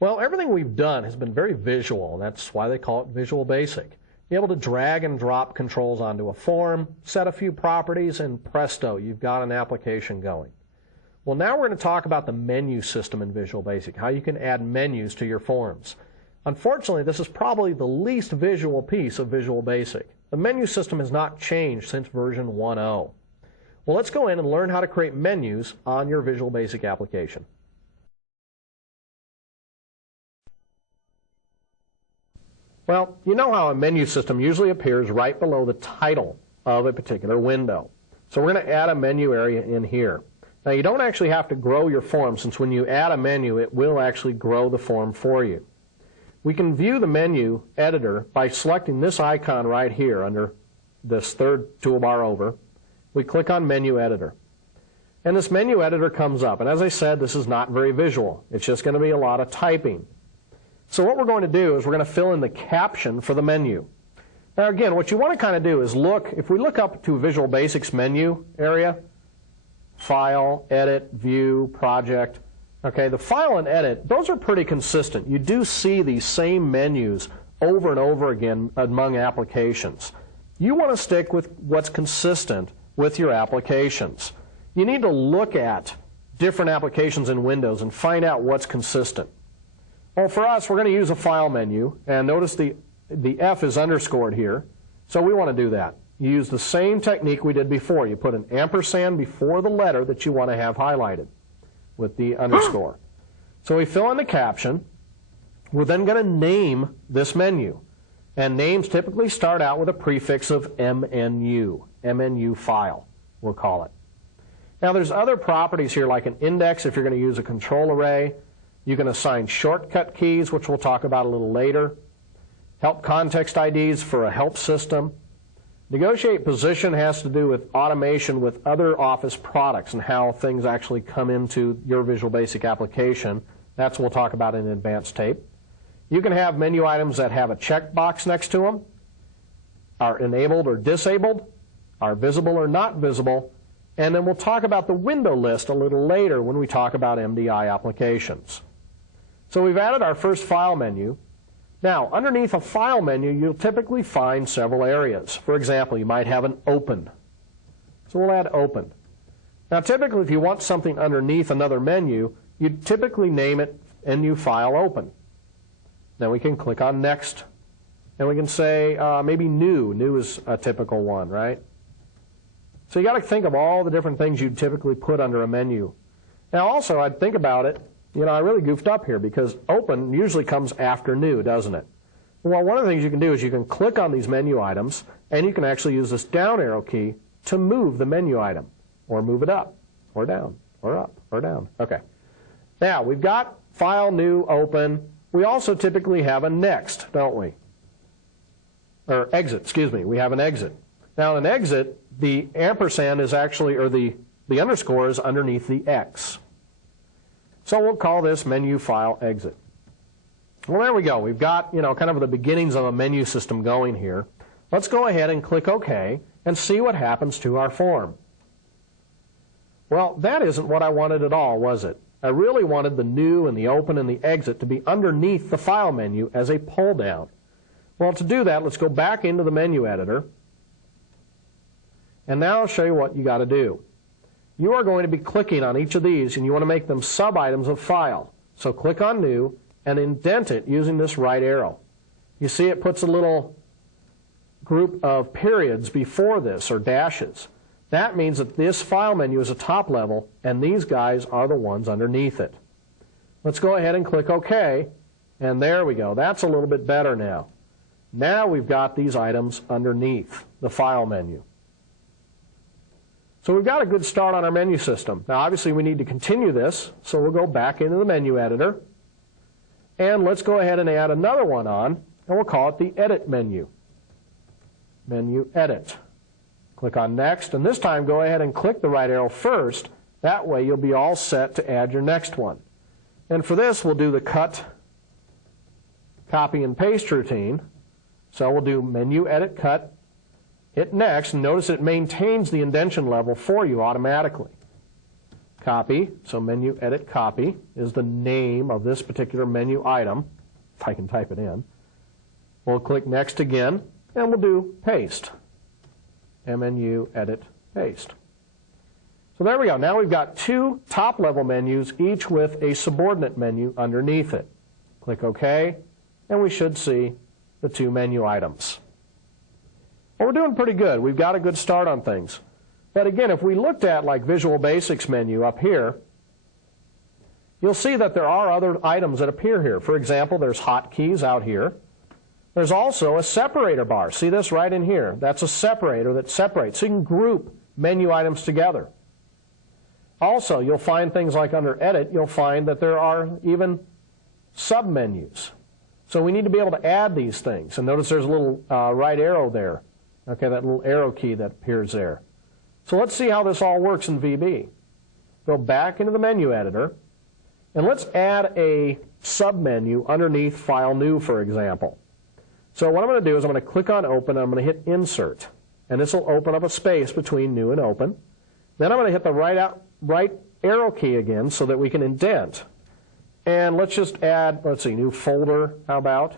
Well, everything we've done has been very visual, and that's why they call it Visual Basic. Be able to drag and drop controls onto a form, set a few properties, and presto, you've got an application going. Well, now we're going to talk about the menu system in Visual Basic, how you can add menus to your forms. Unfortunately, this is probably the least visual piece of Visual Basic. The menu system has not changed since version 1.0. Well, let's go in and learn how to create menus on your Visual Basic application. Well, you know how a menu system usually appears right below the title of a particular window. So we're going to add a menu area in here. Now, you don't actually have to grow your form, since when you add a menu, it will actually grow the form for you. We can view the menu editor by selecting this icon right here under this third toolbar over. We click on Menu Editor. And this menu editor comes up. And as I said, this is not very visual. It's just going to be a lot of typing. So what we're going to do is we're going to fill in the caption for the menu. Now again, what you want to kind of do is look, if we look up to Visual Basic's menu area, File, Edit, View, Project. Okay, the File and Edit, those are pretty consistent. You do see these same menus over and over again among applications. You want to stick with what's consistent with your applications. You need to look at different applications in Windows and find out what's consistent. Well, for us, we're going to use a File menu, and notice the F is underscored here, so we want to do that. You use the same technique we did before. You put an ampersand before the letter that you want to have highlighted with the underscore. So we fill in the caption. We're then going to name this menu. And names typically start out with a prefix of MNU file, we'll call it. Now there's other properties here like an index if you're going to use a control array. You can assign shortcut keys, which we'll talk about a little later. Help context IDs for a help system. Negotiate position has to do with automation with other Office products and how things actually come into your Visual Basic application. That's what we'll talk about in advanced tape. You can have menu items that have a checkbox next to them, are enabled or disabled, are visible or not visible, and then we'll talk about the window list a little later when we talk about MDI applications. So we've added our first file menu. Now, underneath a file menu, you'll typically find several areas. For example, you might have an open. So we'll add open. Now, typically, if you want something underneath another menu, you'd typically name it New File Open. Then we can click on Next. And we can say maybe New. New is a typical one, right? So you got to think of all the different things you'd typically put under a menu. Now, also, I'd think about it. You know, I really goofed up here because open usually comes after new, doesn't it? Well, one of the things you can do is you can click on these menu items, and you can actually use this down arrow key to move the menu item, or move it up, or down, or up, or down. Okay. Now, we've got file, new, open. We also typically have a next, don't we? Or exit, excuse me. We have an exit. Now, an exit, the ampersand is actually, or the underscore is underneath the X. So we'll call this menu file exit. Well, there we go. We've got, kind of the beginnings of a menu system going here. Let's go ahead and click OK and see what happens to our form. Well, that isn't what I wanted at all, was it? I really wanted the new and the open and the exit to be underneath the file menu as a pull down. Well, to do that, let's go back into the menu editor. And now I'll show you what you got to do. You are going to be clicking on each of these, and you want to make them sub-items of file. So click on New and indent it using this right arrow. You see it puts a little group of periods before this, or dashes. That means that this file menu is a top level, and these guys are the ones underneath it. Let's go ahead and click OK, and there we go. That's a little bit better now. Now we've got these items underneath the file menu. So we've got a good start on our menu system. Now, obviously, we need to continue this, so we'll go back into the menu editor. And let's go ahead and add another one on, and we'll call it the Edit menu. Menu Edit. Click on Next, and this time go ahead and click the right arrow first. That way, you'll be all set to add your next one. And for this, we'll do the cut, copy, and paste routine. So we'll do Menu Edit Cut. Hit Next, and notice it maintains the indentation level for you automatically. Copy, so menu edit copy is the name of this particular menu item, if I can type it in. We'll click next again, and we'll do paste. MNU edit paste. So there we go. Now we've got two top-level menus, each with a subordinate menu underneath it. Click OK, and we should see the two menu items. Well, we're doing pretty good. We've got a good start on things. But again, if we looked at like Visual Basics menu up here, you'll see that there are other items that appear here. For example, there's hotkeys out here. There's also a separator bar. See this right in here? That's a separator that separates. So you can group menu items together. Also, you'll find things like under Edit, you'll find that there are even submenus. So we need to be able to add these things. And notice there's a little right arrow there. Okay, that little arrow key that appears there. So let's see how this all works in VB. Go back into the menu editor, and let's add a submenu underneath File New, for example. So what I'm going to do is I'm going to click on Open, and I'm going to hit Insert. And this will open up a space between New and Open. Then I'm going to hit the right arrow key again so that we can indent. And let's just add, let's see, New Folder, how about?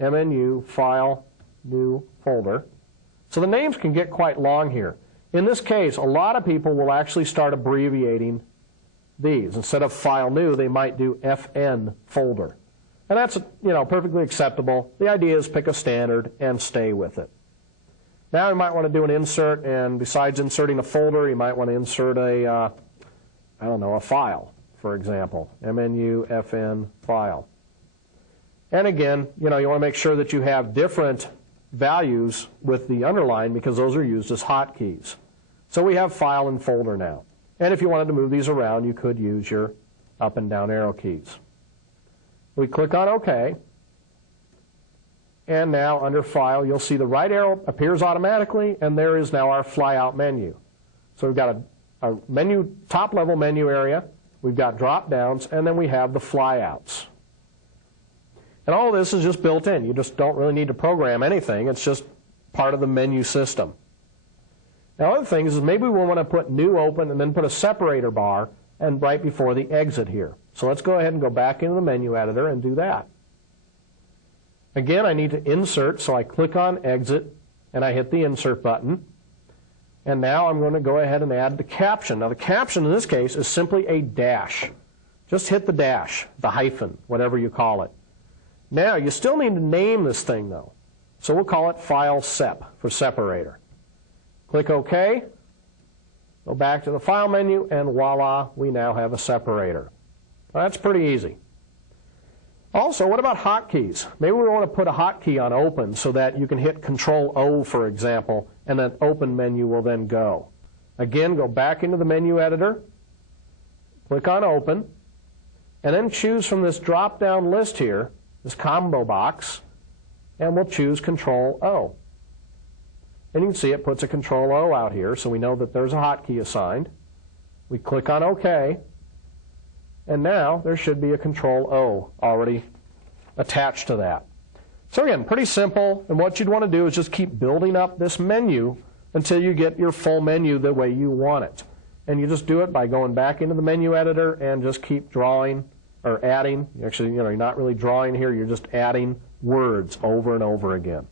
MNU, File, New Folder. So the names can get quite long here. In this case, a lot of people will actually start abbreviating these. Instead of File New, they might do FN Folder. And that's, perfectly acceptable. The idea is pick a standard and stay with it. Now you might want to do an insert, and besides inserting a folder, you might want to insert a file, for example. MNU FN file. And again, you want to make sure that you have different values with the underline because those are used as hotkeys. So we have file and folder now. And if you wanted to move these around, you could use your up and down arrow keys. We click on OK. And now under File, you'll see the right arrow appears automatically, and there is now our flyout menu. So we've got a menu, top-level menu area. We've got drop-downs, and then we have the flyouts. And all of this is just built in. You just don't really need to program anything. It's just part of the menu system. Now, other things is maybe we want to put New Open and then put a separator bar and right before the exit here. So let's go ahead and go back into the menu editor and do that. Again, I need to insert, so I click on Exit, and I hit the Insert button. And now I'm going to go ahead and add the caption. Now, the caption in this case is simply a dash. Just hit the dash, the hyphen, whatever you call it. Now, you still need to name this thing, though. So we'll call it File Sep for separator. Click OK. Go back to the File menu, and voila, we now have a separator. Well, that's pretty easy. Also, what about hotkeys? Maybe we want to put a hotkey on Open so that you can hit Control-O, for example, and that Open menu will then go. Again, go back into the menu editor, click on Open, and then choose from this drop-down list here, this combo box, and we'll choose Control-O. And you can see it puts a Control-O out here, so we know that there's a hotkey assigned. We click on OK. And now there should be a Control-O already attached to that. So again, pretty simple. And what you'd want to do is just keep building up this menu until you get your full menu the way you want it. And you just do it by going back into the menu editor and just keep drawing or adding. Actually, you're not really drawing here. You're just adding words over and over again.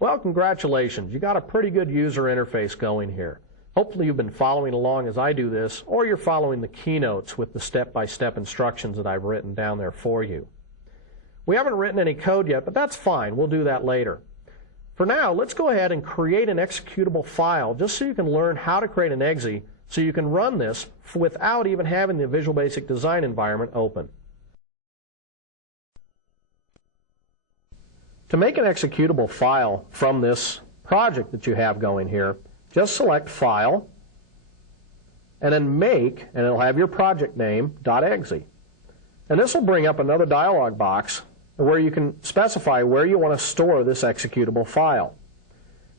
Well, congratulations. You got a pretty good user interface going here. Hopefully you've been following along as I do this, or you're following the keynotes with the step-by-step instructions that I've written down there for you. We haven't written any code yet, but that's fine. We'll do that later. For now, let's go ahead and create an executable file just so you can learn how to create an exe so you can run this without even having the Visual Basic Design environment open. To make an executable file from this project that you have going here, just select File, and then Make, and it'll have your project name, .exe. And this will bring up another dialog box where you can specify where you want to store this executable file.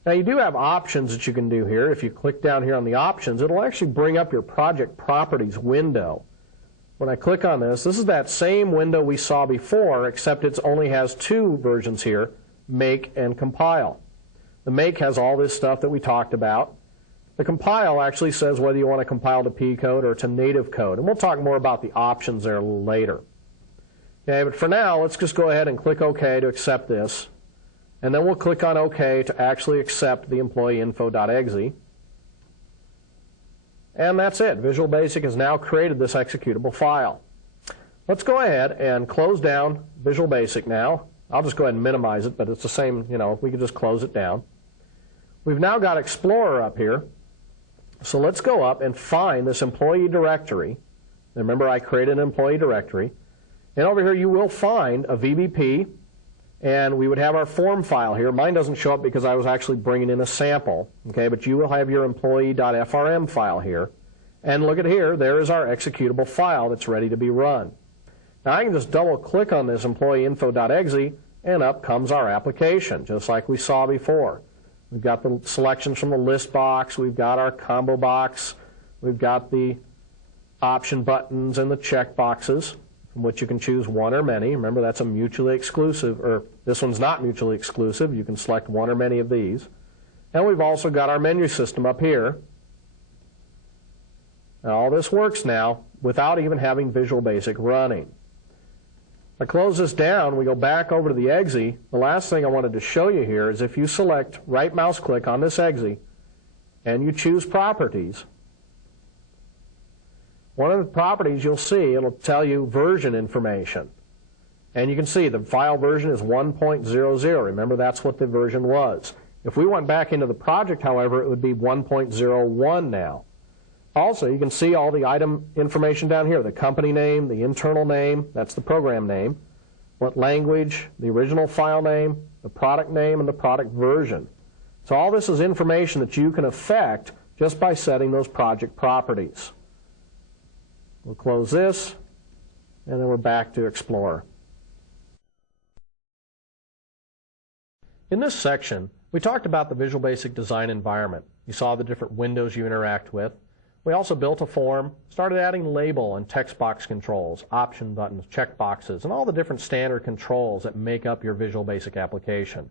Now, you do have options that you can do here. If you click down here on the options, it'll actually bring up your project properties window. When I click on this is that same window we saw before, except it only has two versions here, Make and Compile. The make has all this stuff that we talked about. The compile actually says whether you want to compile to P code or to native code. And we'll talk more about the options there a little later. Okay, but for now, let's just go ahead and click OK to accept this. And then we'll click on OK to actually accept the employeeinfo.exe. And that's it. Visual Basic has now created this executable file. Let's go ahead and close down Visual Basic now. I'll just go ahead and minimize it, but it's the same, we can just close it down. We've now got Explorer up here. So let's go up and find this employee directory. Remember, I created an employee directory. And over here, you will find a VBP, and we would have our form file here. Mine doesn't show up because I was actually bringing in a sample, okay? But you will have your employee.frm file here. And look at here, there is our executable file that's ready to be run. Now I can just double-click on this employeeinfo.exe, and up comes our application, just like we saw before. We've got the selections from the list box, we've got our combo box, we've got the option buttons and the check boxes, from which you can choose one or many. Remember, that's a mutually exclusive, or this one's not mutually exclusive. You can select one or many of these. And we've also got our menu system up here. Now, all this works now without even having Visual Basic running. If I close this down, we go back over to the exe. The last thing I wanted to show you here is if you select right mouse click on this exe and you choose properties, one of the properties you'll see, it'll tell you version information. And you can see the file version is 1.00. Remember, that's what the version was. If we went back into the project, however, it would be 1.01 now. Also, you can see all the item information down here, the company name, the internal name, that's the program name, what language, the original file name, the product name, and the product version. So all this is information that you can affect just by setting those project properties. We'll close this, and then we're back to Explorer. In this section, we talked about the Visual Basic design environment. You saw the different windows you interact with. We also built a form, started adding label and text box controls, option buttons, check boxes, and all the different standard controls that make up your Visual Basic application.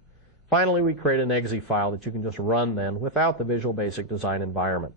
Finally, we created an exe file that you can just run then without the Visual Basic design environment.